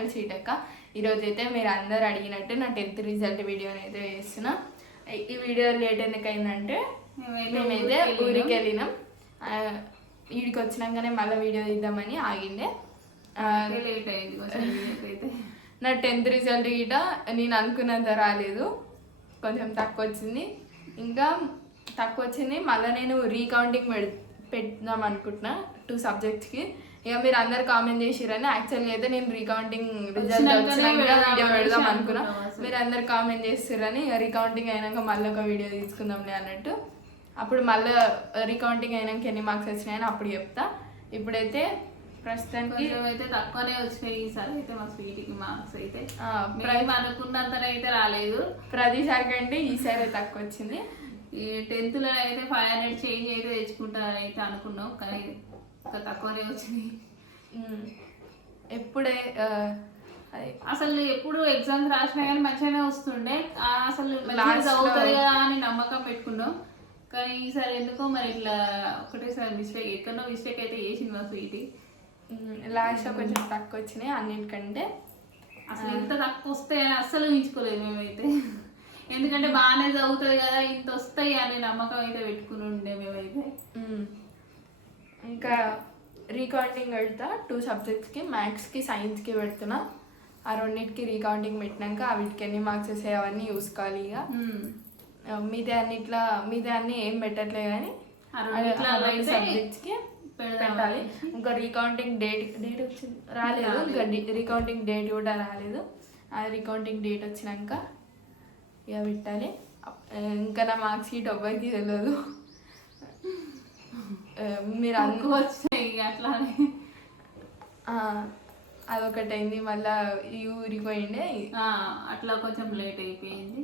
Channel సీటక్క ఈరోజు అయితే మీరు అందరు అడిగినట్టు నా టెన్త్ రిజల్ట్ వీడియోని అయితే వేస్తున్నా. ఈ- వీడియో లేట్ ఎందుకు అయిందంటే మేమైతే ఊరికి వెళ్ళినాం. ఆ, ఈడికి వచ్చినాకనే మళ్ళీ వీడియో తీద్దామని ఆగిండే. లేట్ అయింది కొంచెం అయితే. నా టెన్త్ రిజల్ట్ గిట నేను అనుకున్నంత రాలేదు. కొంచెం తక్కువ వచ్చింది. ఇంకా తక్కువ వచ్చింది. మళ్ళీ నేను రీకౌంటింగ్ పెడ్ పెడదాం అనుకుంటున్నా టూ సబ్జెక్ట్స్కి. ఇక మీరు అందరు కామెంట్ చేసిరని యాక్చువల్గా అయితే నేను రీకౌంటింగ్ రిజల్ట్ వచ్చినాక వీడియో పెడదాం అనుకున్నా. మీరు అందరు కామెంట్ చేస్తారని రీకౌంటింగ్ అయినాక మళ్ళీ ఒక వీడియో తీసుకుందాంలే అన్నట్టు. అప్పుడు మళ్ళీ రీకౌంటింగ్ అయినాక ఎన్ని మార్క్స్ వచ్చినాయని అప్పుడు చెప్తా. ఇప్పుడైతే ప్రస్తుతానికి అయితే తక్కువనే వచ్చినాయి ఈసారి అయితే మా స్వీట్కి మార్క్స్ అయితే. మేము అనుకున్నంతనైతే రాలేదు. ప్రతిసారి కంటే ఈసారి తక్కువ వచ్చింది. ఈ టెన్త్లో అయితే ఫైవ్ హండ్రెడ్ చేంజ్ అయితే తెచ్చుకుంటారని అయితే అనుకున్నాం. కానీ ఇంకా తక్కువనే వచ్చినాయి. ఎప్పుడే అసలు ఎప్పుడు ఎగ్జామ్స్ రాసినా కానీ మంచిగానే వస్తుండే. అసలు చదువుతుంది కదా అని నమ్మకం పెట్టుకున్నాం. కానీ ఈసారి ఎందుకో మరి ఇట్లా ఒకటేసారి మిస్టేక్ ఎక్కడో మిస్టేక్ అయితే చేసింది మా స్వీటీ లాస్ట్లో కొంచెం తక్కువ వచ్చినాయి అన్నిటికంటే. అసలు ఎంత తక్కువ వస్తాయని అస్సలు ఊహించుకోలేదు మేమైతే. ఎందుకంటే బాగానే చదువుతుంది కదా ఇంత వస్తాయి అనే నమ్మకం అయితే పెట్టుకుని ఉండే మేమైతే. ఇంకా రీకౌంటింగ్ పెడతా టూ సబ్జెక్ట్స్కి మ్యాథ్స్కి సైన్స్కి పెడుతున్నా. ఆ రెండింటికి రీకౌంటింగ్ పెట్టినాక వీటికి ఎన్ని మార్క్స్ వస్తాయి అవన్నీ చూసుకోవాలి ఇక. ఆ, మిగతా అన్నిట్లా మిగతా అన్ని ఏం పెట్టట్లే కానీ సబ్జెక్ట్స్కి పెట్టాలి. ఇంకా రీకౌంటింగ్ డేట్ డేట్ వచ్చింది. రాలేదు. ఇంకా రీకౌంటింగ్ డేట్ కూడా రాలేదు. ఆ రీకౌంటింగ్ డేట్ వచ్చినాక ఇక పెట్టాలి. ఇంకా నా మార్క్స్ షీట్ ఎవ్వరికి తెలియదు మీరు వచ్చినాయి ఇక అట్లానే అదొకటి అయింది మళ్ళా ఈ ఊరికి పోయిండే ఆ, అట్లా కొంచెం లేట్ అయిపోయింది.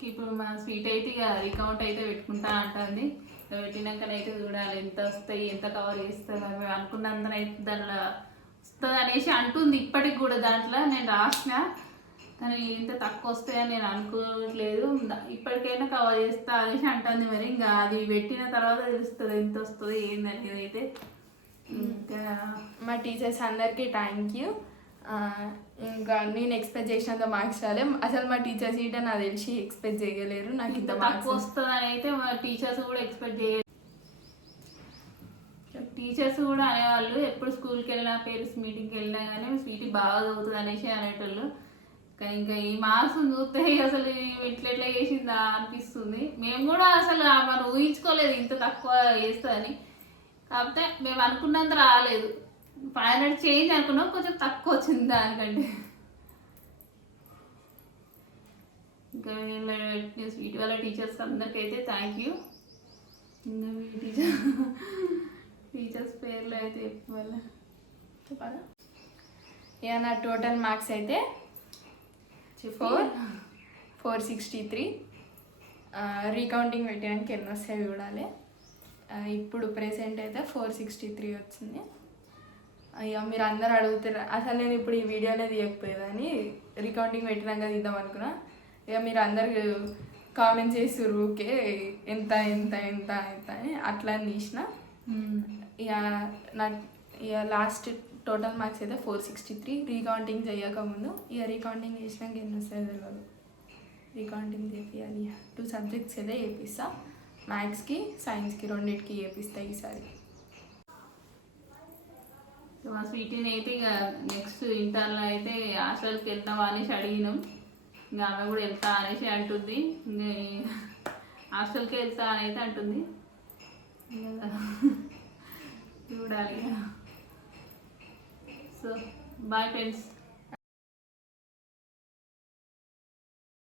ఇప్పుడు మా స్వీట్ అయితే ఇక రికౌంట్ అయితే పెట్టుకుంటా అంటుంది. పెట్టినాకనైతే చూడాలి ఎంత వస్తాయి ఎంత కవర్ చేస్తారు మరి మేము అనుకున్నంతనైతే దాంట్లో వస్తుంది అనేసి అంటుంది ఇప్పటికి కూడా దాంట్లో. నేను రాసిన. కానీ ఇంత తక్కువ వస్తాయని నేను అనుకోవట్లేదు. ఇప్పటికైనా కవర్ చేస్తా అనేసి అంటుంది మరి. ఇంకా అది పెట్టిన తర్వాత తెలుస్తుంది ఎంత వస్తుంది ఏందనేది అయితే. ఇంకా మా టీచర్స్ అందరికీ థ్యాంక్ యూ ఇంకా నేను ఎక్స్పెక్ట్ చేసినంత మార్క్స్ రాలే. అసలు మా టీచర్స్ ఈట నాకు తెలిసి ఎక్స్పెక్ట్ చేయలేరు. నాకు ఇంత మార్క్స్ వస్తుంది అని అయితే మా టీచర్స్ కూడా ఎక్స్పెక్ట్ చేయ టీచర్స్ కూడా అనేవాళ్ళు ఎప్పుడు స్కూల్కి వెళ్ళినా పేరెంట్స్ మీటింగ్కి వెళ్ళినా కానీ స్వీట్ బాగా చదువుతుంది అనేసి అనేటోళ్ళు. కానీ ఇంకా ఈ మార్క్స్ చూస్తే అసలు ఇట్లా ఎట్లా చేసిందా అనిపిస్తుంది. మేము కూడా అసలు మనం ఊహించుకోలేదు ఇంత తక్కువ చేస్తుందని. కాకపోతే మేము అనుకున్నంత రాలేదు. ఫైవ్ హండ్రెడ్ చేంజ్ అనుకున్నాం కొంచెం తక్కువ వచ్చింది దానికంటే. ఇంకా స్వీట్ వాళ్ళ టీచర్స్ అందరికైతే థ్యాంక్ యూ ఇంకా మీ టీచర్ టీచర్స్ పేర్లు అయితే చెప్పాలి? చెప్పాలా? ఇక నా టోటల్ మార్క్స్ అయితే four? Four sixty three. Recounting పెట్టడానికి ఎన్ని వస్తాయి చూడాలి. ఇప్పుడు ప్రెసెంట్ అయితే ఫోర్ సిక్స్టీ త్రీ వచ్చింది. అయ్యా మీరు అందరు అడుగుతారు అసలు నేను ఇప్పుడు ఈ వీడియోనే తీయకపోయేదని రీకౌంటింగ్ పెట్టినాక తీద్దాం అనుకున్నా. ఇక మీరు అందరు కామెంట్ చేస్తారు ఓకే ఎంత ఎంత ఎంత ఎంత అని అట్లా అని తీసిన. ఇక నా ఇక లాస్ట్ టోటల్ మార్క్స్ అయితే ఫోర్ సిక్స్టీ త్రీ. రీకౌంటింగ్ చేయకముందు ఇక రీకౌంటింగ్ చేసినాక ఎన్ని వస్తాయో తెలియదు రీకౌంటింగ్ చేపియాలి. టూ సబ్జెక్ట్స్ అయితే చేపిస్తా. మ్యాథ్స్కి సైన్స్కి రెండింటికి చేపిస్తా ఈసారి. మా స్వీటీని అయితే ఇక నెక్స్ట్ ఇంటర్లో అయితే హాస్టల్కి వెళ్తావా అనేసి అడిగినాం. ఇంకా ఆమె కూడా వెళ్తా అనేసి అంటుంది. హాస్టల్కి వెళ్తా అని అయితే అంటుంది. చూడాలి Bye friends.